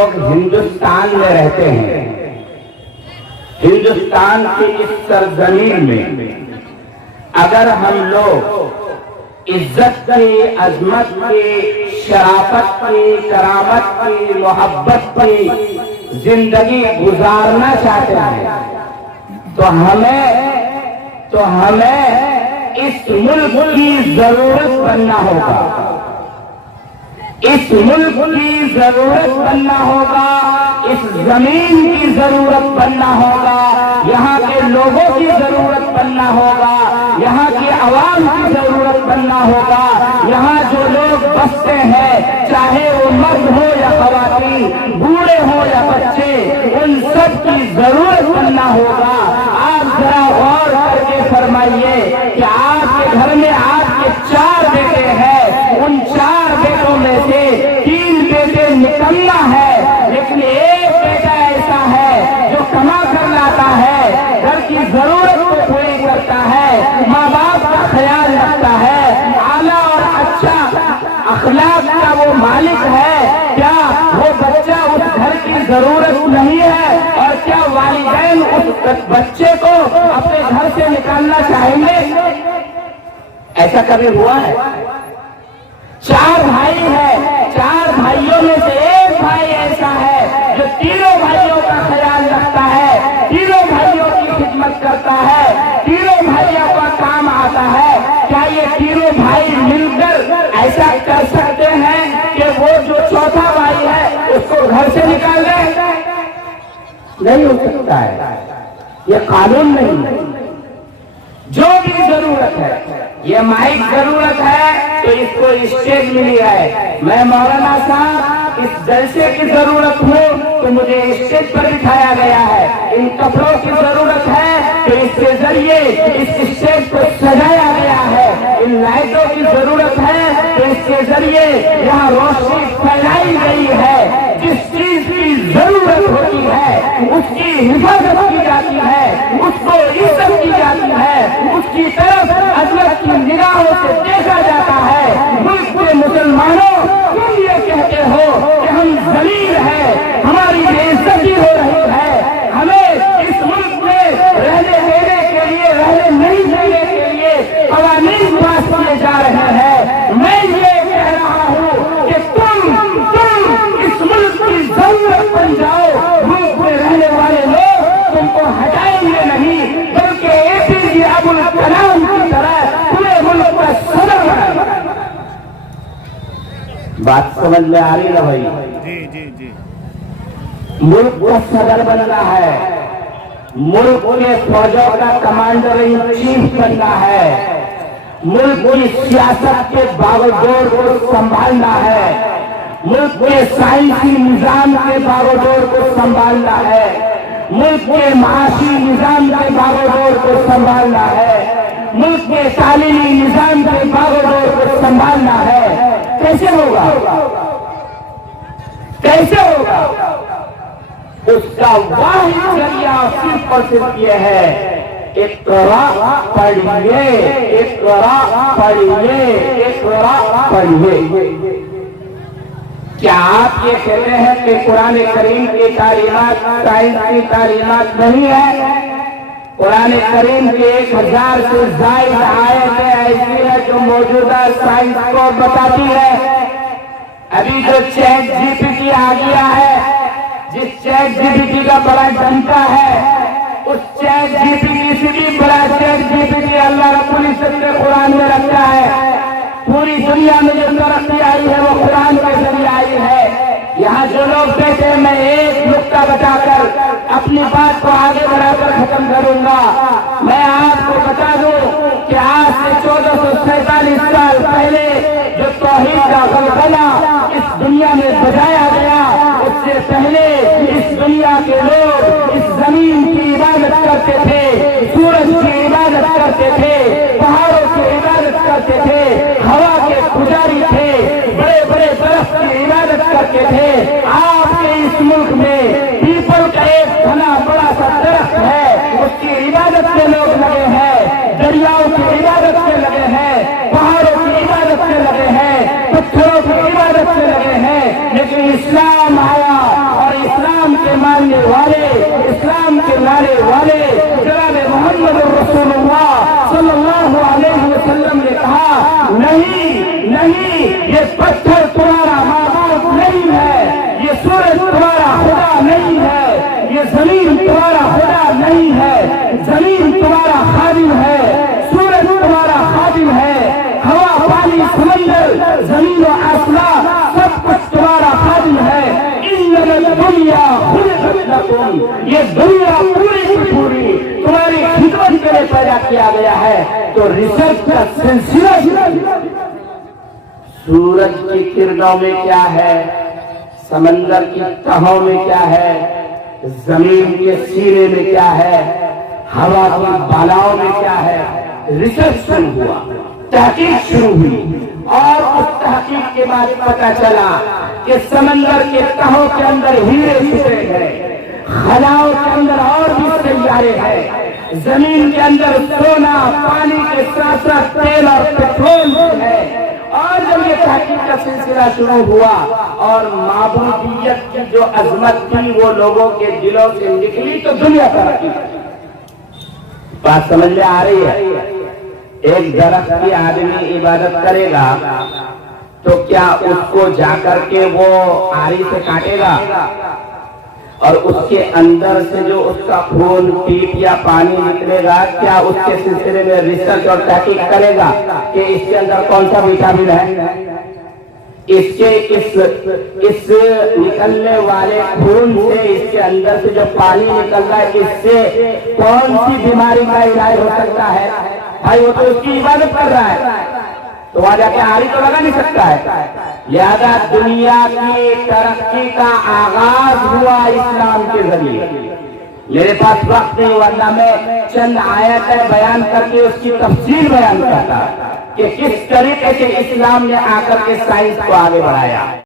لوگ ہندوستان میں رہتے ہیں، ہندوستان کی اس سرزمین میں اگر ہم لوگ عزت کی، عظمت کی، شرافت کی، کرامت کی، محبت کی زندگی گزارنا چاہتے ہیں تو ہمیں اس ملک کی ضرورت بننا ہوگا، اس ملک کی ضرورت بننا ہوگا، اس زمین کی ضرورت بننا ہوگا، یہاں کے لوگوں کی ضرورت بننا ہوگا، یہاں کی عوام کی ضرورت بننا ہوگا، یہاں جو لوگ بستے ہیں چاہے وہ مرد ہو یا خواتین، بوڑھے ہو یا بچے، ان سب کی ضرورت بننا ہوگا۔ آپ ذرا غور کر کے فرمائیے کہ آپ کے گھر میں آپ کے 4 بیٹے ہیں، ان 4 بیٹوں میں سے 3 بیٹے نکلنا ہے، لیکن ایک بیٹا ایسا ہے جو کما کر لاتا ہے، گھر کی ضرورت کو پوری کرتا ہے، ماں باپ کا خیال رکھتا ہے، اعلیٰ اور اچھا اخلاق کا وہ مالک ہے، کیا وہ بچہ اس گھر کی ضرورت نہیں ہے؟ اور کیا والدین اس بچے کو اپنے گھر سے نکالنا چاہیں گے؟ ایسا کبھی ہوا ہے؟ 4 بھائی ہیں، 4 بھائیوں میں سے ایک بھائی ایسا ہے جو تینوں بھائیوں کا خیال رکھتا ہے، تینوں بھائیوں کی خدمت کرتا ہے، تینوں بھائیوں کا کام آتا ہے۔ کیا یہ تینوں بھائی مل کر ایسا کر سکتے ہیں کہ وہ جو چوتھا بھائی ہے اس کو گھر سے نکال دیں؟ نہیں ہو سکتا ہے، یہ قانون نہیں ہے۔ جو بھی ضرورت ہے، یہ مائک ضرورت ہے تو اس کو اسٹیج ملی ہے، میں مولانا صاحب اس جلسے کی ضرورت ہو تو مجھے اسٹیج پر بٹھایا گیا ہے، ان کپڑوں کی ضرورت ہے تو اس کے ذریعے اس اسٹیج کو سجایا گیا ہے، ان لائٹوں کی ضرورت ہے تو اس کے ذریعے یہاں روشنی پھیلائی گئی ہے۔ جس چیز کی ضرورت ہوتی ہے اس کی حفاظت کی جاتی ہے، اس کو عزت کی جاتی ہے، اس کی طرف عدالت کی نگاہوں سے دیکھا جاتا ہے۔ ملک کے مسلمانوں تم یہ کہتے ہو کہ ہم ذلیل ہیں، ہماری بے عزتی ہو رہی ہے، ہمیں اس ملک میں رہنے دینے کے لیے، رہنے نہیں دینے کے لیے قوانین پاس کیے جا رہے ہیں۔ میں یہ کہہ رہا ہوں کہ تم اس ملک کی ضرورت بن جاؤ، ملک میں رہنے والے لوگ تم کو ہٹائیں گے نہیں، بلکہ APJ ابوالکلام کی طرح پورے ملک کا صدر بنائیں۔ بات سمجھ میں آ رہی ہے بھائی؟ جی ملک کا صدر بننا ہے، ملک کے فوجوں کا کمانڈر ان چیف بننا ہے، ملک کی سیاست کے باغدور کو سنبھالنا ہے، ملک کے سائنسی نظام کے باغدور کو سنبھالنا ہے، ملک کے معاشی نظام کے باغدور کو سنبھالنا ہے، ملک کے تعلیمی نظام کے باغدور کو سنبھالنا ہے۔ کیسے ہوگا؟ کیسے ہوگا؟ اس کا واحد ذریعہ صرف اور صرف یہ ہے، اقرا پڑھیے، اقرا پڑھیے، اقرا پڑھیے۔ کیا آپ یہ کہتے ہیں کہ قرآن کریم کی تعلیمات سائنس کی تعلیمات نہیں ہے؟ قرآن کریم کی 1000 سے زائد آیتیں ایسی ہیں جو موجودہ سائنس کو بتاتی ہے۔ ابھی جو چیٹ GPT آ گیا ہے، جس چیٹ GPT کا بڑا ڈنکا ہے، اس چیٹ GPT سے بھی بڑا چیٹ GPT اللہ رب العزت نے قرآن میں رکھا ہے۔ پوری دنیا میں جو ترقی آئی ہے وہ قرآن کے ذریعے آئی ہے۔ یہاں جو لوگ بیٹھے ہیں، میں ایک نقطہ بتا کر اپنی بات کو آگے بڑھا کر ختم کروں گا۔ میں آپ کو بتا دوں کہ آج سے 1447 سال پہلے جو توحید کا غلغلہ اس دنیا میں بجایا گیا، اس سے پہلے اس دنیا کے لوگ اس زمین کی عبادت کرتے تھے، سورج کی عبادت کرتے تھے، پہاڑوں کی عبادت کرتے تھے، ہوا کے پجاری تھے، بڑے بڑے درخت کی عبادت کرتے تھے۔ آپ کے اس ملک میں پیپل کا ایک گھنا بڑا سا درخت ہے، اس کی عبادت کے لوگ لگے ہیں، دریاؤں کی عبادت کے لگے ہیں، پہاڑوں کی عبادت کے لگے ہیں، پتھروں کی عبادت کے لگے ہیں، لیکن اسلام آیا نہیں، یہ پتھر تمہارا معبود نہیں ہے، یہ سورج تمہارا خدا نہیں ہے، یہ زمین تمہارا خدا نہیں ہے، زمین تمہارا خادم ہے، سورج تمہارا خادم ہے، ہوا پانی سمندر زمین و آسمان سب کچھ تمہارا خادم ہے۔ دنیا یہ دنیا پوری کی پوری تمہاری خدمت کے لیے پیدا کیا گیا ہے۔ تو ریسرچ کا سلسلہ سورج کی کرنوں میں کیا ہے، سمندر کی تہوں میں کیا ہے، زمین کے سینے میں کیا ہے، ہوا کی بالاؤں میں کیا ہے، ریسرچ شروع ہوا، تحقیق شروع ہوئی، اور اس تحقیق کے بعد پتہ چلا کہ سمندر کے تہوں کے اندر ہیرے چھپے ہیں، خلاؤں کے اندر اور بھی سیارے ہیں، زمین کے اندر سونا، پانی کے ساتھ ساتھ تیل اور پیٹرول بھی ہے۔ اور جب یہ تحقیق کا سلسلہ شروع ہوا اور معبودیت کی جو عظمت تھی وہ لوگوں کے دلوں سے نکلی تو دنیا ترقی۔ بات سمجھ میں آ رہی ہے؟ ایک درخت کی آدمی عبادت کرے گا تو کیا اس کو جا کر کے وہ آری سے کاٹے گا اور اس کے اندر سے جو اس کا خون پیپ یا پانی نکلے گا کیا اس کے سلسلے میں ریسرچ اور تحقیق کرے گا کہ اس کے اندر کون سا وٹامن ہے، اس نکلنے والے خون سے، اس کے اندر سے جو پانی نکل رہا ہے اس سے کون سی بیماری کا علاج ہو سکتا ہے؟ بھائی وہ تو اس کی عبادت کر رہا ہے تو وہاں جا کے آری تو لگا نہیں سکتا ہے۔ لہذا دنیا کی ترقی کا آغاز ہوا اسلام کے ذریعے۔ میرے پاس وقت نہیں ورنہ میں چند آیتیں بیان کر کے اس کی تفصیل بیان کرتا کہ کس طریقے سے اسلام نے آ کر کے سائنس کو آگے بڑھایا۔